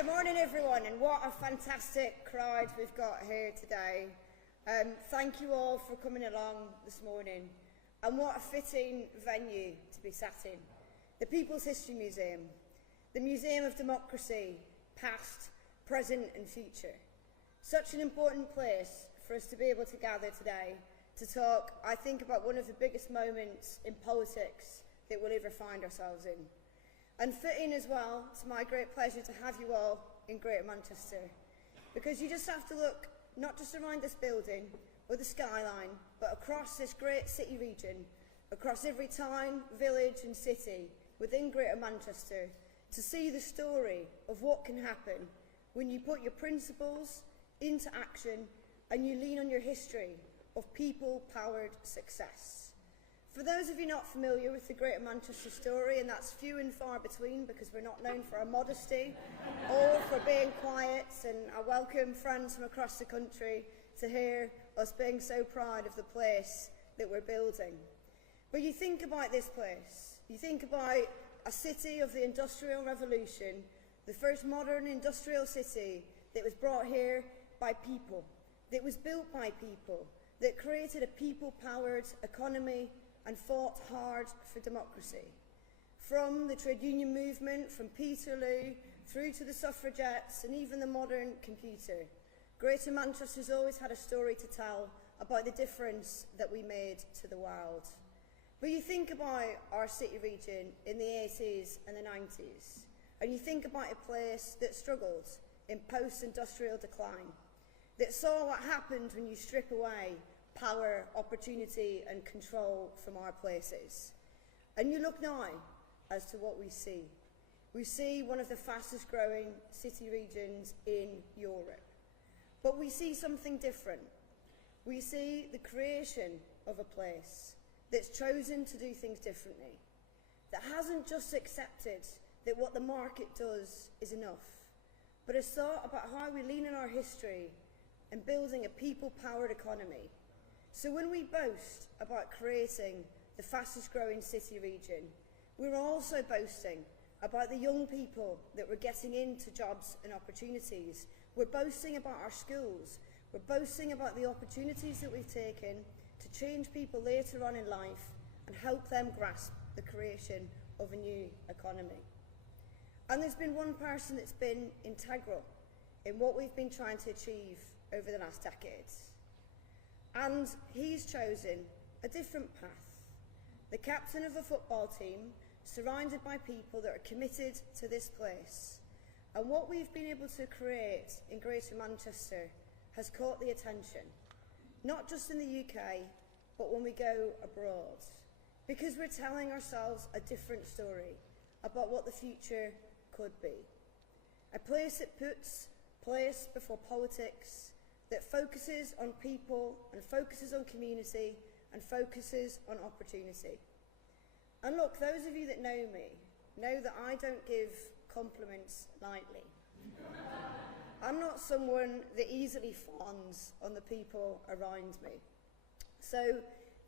Good morning, everyone, and what a fantastic crowd we've got here today. Thank you all for coming along this morning, and what a fitting venue to be sat in. The People's History Museum, the Museum of Democracy, past, present and future. Such an important place for us to be able to gather today to talk, I think, about one of the biggest moments in politics that we'll ever find ourselves in. And fitting as well, it's my great pleasure to have you all in Greater Manchester, because you just have to look not just around this building or the skyline, but across this great city region, across every town, village and city within Greater Manchester to see the story of what can happen when you put your principles into action and you lean on your history of people-powered success. For those of you not familiar with the Greater Manchester story, and that's few and far between because we're not known for our modesty or for being quiet, and I welcome friends from across the country to hear us being so proud of the place that we're building. But you think about this place, you think about a city of the Industrial Revolution, the first modern industrial city that was brought here by people, that was built by people, that created a people-powered economy and fought hard for democracy. From the trade union movement, from Peterloo, through to the suffragettes and even the modern computer, Greater Manchester's always had a story to tell about the difference that we made to the world. But you think about our city region in the 80s and the 90s, and you think about a place that struggled in post-industrial decline, that saw what happened when you strip away power, opportunity and control from our places. And you look now as to what we see. We see one of the fastest growing city regions in Europe. But we see something different. We see the creation of a place that's chosen to do things differently, that hasn't just accepted that what the market does is enough, but has thought about how we lean on our history and building a people-powered economy. So when we boast about creating the fastest growing city region, we're also boasting about the young people that we're getting into jobs and opportunities. We're boasting about our schools. We're boasting about the opportunities that we've taken to change people later on in life and help them grasp the creation of a new economy. And there's been one person that's been integral in what we've been trying to achieve over the last decades. And he's chosen a different path. The captain of a football team, surrounded by people that are committed to this place. And what we've been able to create in Greater Manchester has caught the attention, not just in the UK, but when we go abroad. Because we're telling ourselves a different story about what the future could be. A place that puts place before politics, that focuses on people and focuses on community and focuses on opportunity. And look, those of you that know me know that I don't give compliments lightly. I'm not someone that easily fawns on the people around me. So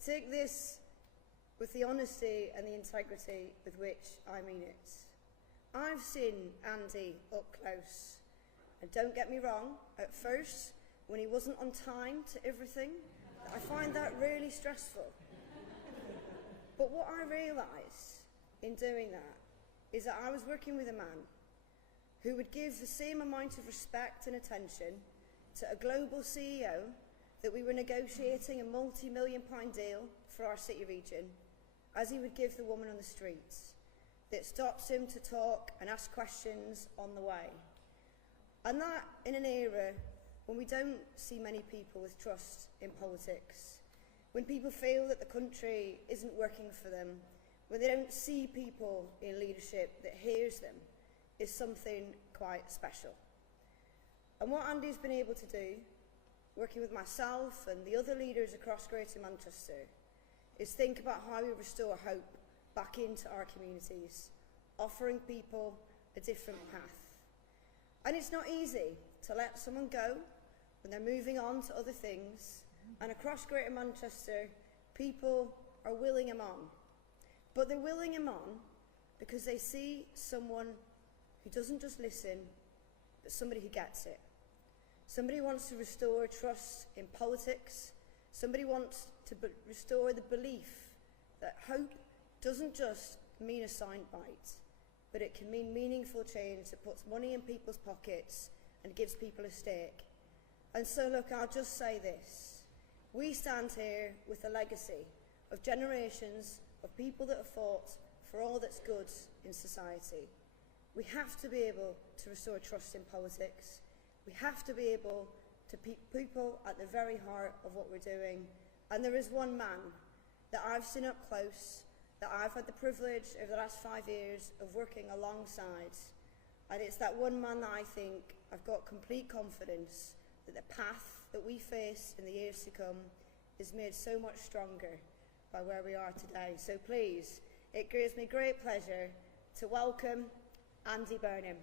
take this with the honesty and the integrity with which I mean it. I've seen Andy up close. And don't get me wrong, at first, when he wasn't on time to everything, I find that really stressful. But what I realised in doing that is that I was working with a man who would give the same amount of respect and attention to a global CEO that we were negotiating a multi-million-pound deal for our city region as he would give the woman on the streets that stops him to talk and ask questions on the way. And that in an era when we don't see many people with trust in politics, when people feel that the country isn't working for them, when they don't see people in leadership that hears them, is something quite special. And what Andy's been able to do, working with myself and the other leaders across Greater Manchester, is think about how we restore hope back into our communities, offering people a different path. And it's not easy to let someone go when they're moving on to other things, and across Greater Manchester, people are willing him on. But they're willing him on because they see someone who doesn't just listen, but somebody who gets it. Somebody wants to restore trust in politics. Somebody wants to restore the belief that hope doesn't just mean a soundbite, but it can mean meaningful change that puts money in people's pockets and gives people a stake. And so look, I'll just say this. We stand here with a legacy of generations of people that have fought for all that's good in society. We have to be able to restore trust in politics. We have to be able to put people at the very heart of what we're doing. And there is one man that I've seen up close, that I've had the privilege over the last 5 years of working alongside. And it's that one man that I think I've got complete confidence that the path that we face in the years to come is made so much stronger by where we are today. So please, it gives me great pleasure to welcome Andy Burnham.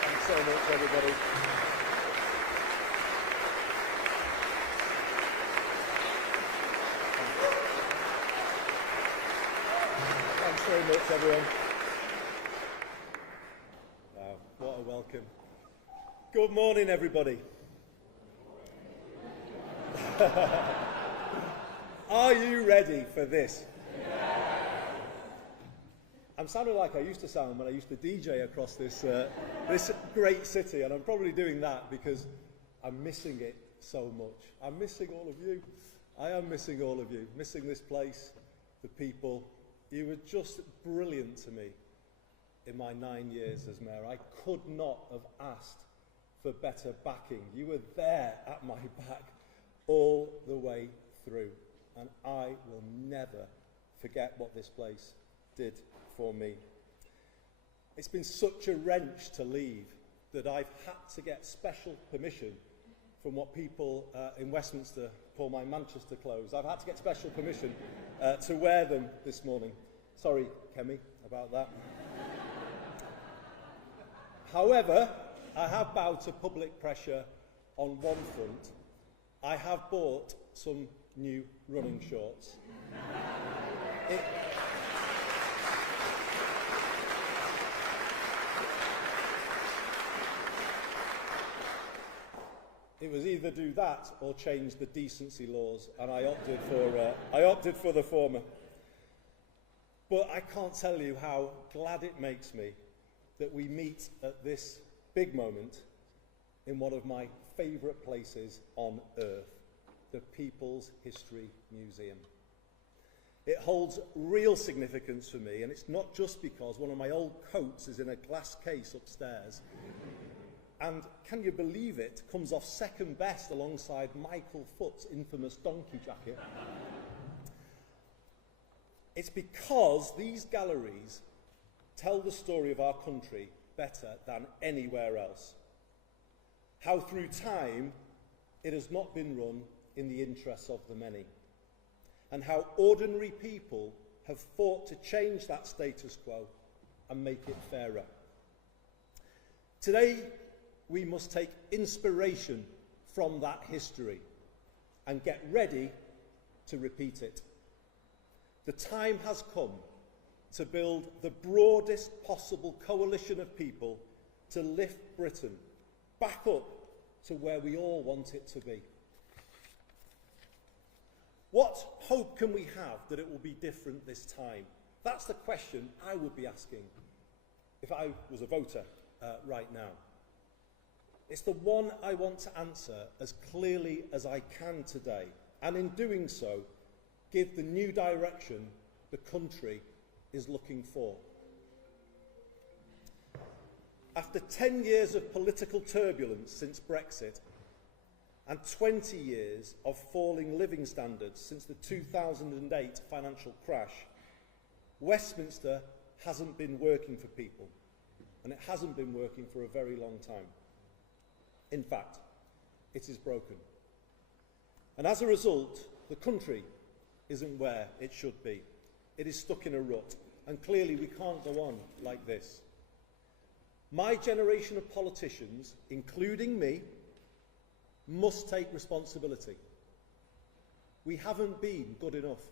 Thanks so much, everybody. Thanks very much, everyone. Wow, what a welcome. Good morning, everybody. Are you ready for this? I'm sounding like I used to sound when I used to DJ across this great city, and I'm probably doing that because I'm missing it so much. I'm missing all of you. I am missing all of you, missing this place, the people. You were just brilliant to me in my 9 years as mayor. I could not have asked for better backing. You were there at my back all the way through, and I will never forget what this place did for me. It's been such a wrench to leave that I've had to get special permission from what people in Westminster call my Manchester clothes. I've had to get special permission to wear them this morning. Sorry, Kemi, about that. However, I have bowed to public pressure on one front. I have bought some new running shorts. It was either do that or change the decency laws, and I opted for the former. But I can't tell you how glad it makes me that we meet at this big moment in one of my favourite places on earth, the People's History Museum. It holds real significance for me, and it's not just because one of my old coats is in a glass case upstairs. And can you believe it, comes off second best alongside Michael Foot's infamous donkey jacket. It's because these galleries tell the story of our country better than anywhere else. How through time it has not been run in the interests of the many. And how ordinary people have fought to change that status quo and make it fairer. Today, we must take inspiration from that history and get ready to repeat it. The time has come to build the broadest possible coalition of people to lift Britain back up to where we all want it to be. What hope can we have that it will be different this time? That's the question I would be asking if I was a voter right now. It's the one I want to answer as clearly as I can today, and in doing so, give the new direction the country is looking for. After 10 years of political turbulence since Brexit, and 20 years of falling living standards since the 2008 financial crash, Westminster hasn't been working for people, and it hasn't been working for a very long time. In fact, it is broken. And as a result, the country isn't where it should be. It is stuck in a rut, and clearly we can't go on like this. My generation of politicians, including me, must take responsibility. We haven't been good enough.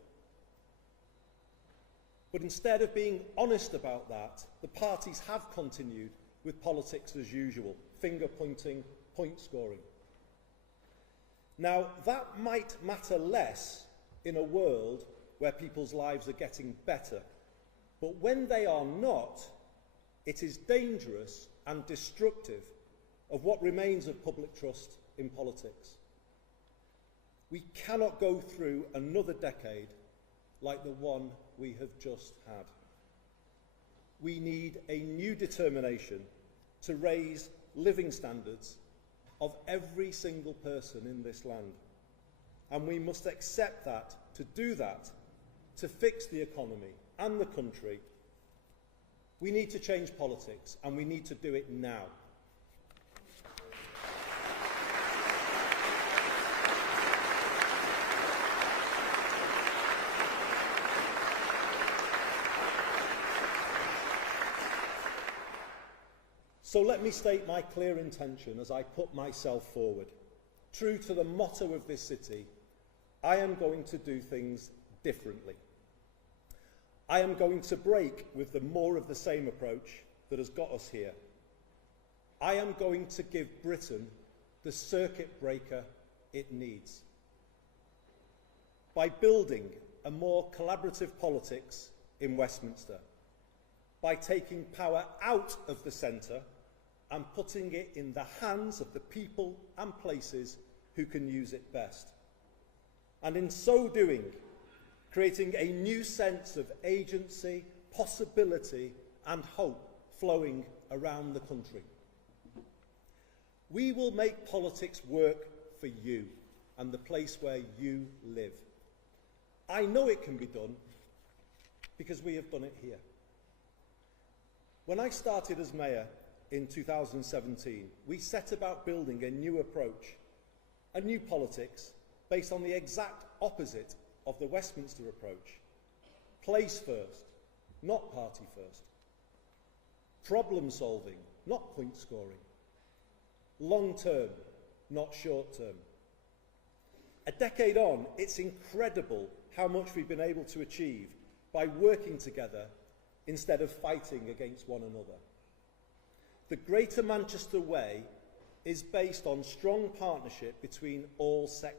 But instead of being honest about that, the parties have continued with politics as usual, finger-pointing, point-scoring. Now, that might matter less in a world where people's lives are getting better, but when they are not, it is dangerous and destructive of what remains of public trust in politics. We cannot go through another decade like the one we have just had. We need a new determination to raise living standards of every single person in this land. And we must accept that, to do that, to fix the economy and the country, we need to change politics, and we need to do it now. So let me state my clear intention as I put myself forward. True to the motto of this city, I am going to do things differently. I am going to break with the more of the same approach that has got us here. I am going to give Britain the circuit breaker it needs. By building a more collaborative politics in Westminster, by taking power out of the centre and putting it in the hands of the people and places who can use it best. And in so doing, creating a new sense of agency, possibility and hope flowing around the country. We will make politics work for you and the place where you live. I know it can be done because we have done it here. When I started as mayor in 2017, we set about building a new approach, a new politics based on the exact opposite of the Westminster approach. Place first, not party first. Problem solving, not point scoring. Long term, not short term. A decade on, it's incredible how much we've been able to achieve by working together instead of fighting against one another. The Greater Manchester Way is based on strong partnership between all sectors.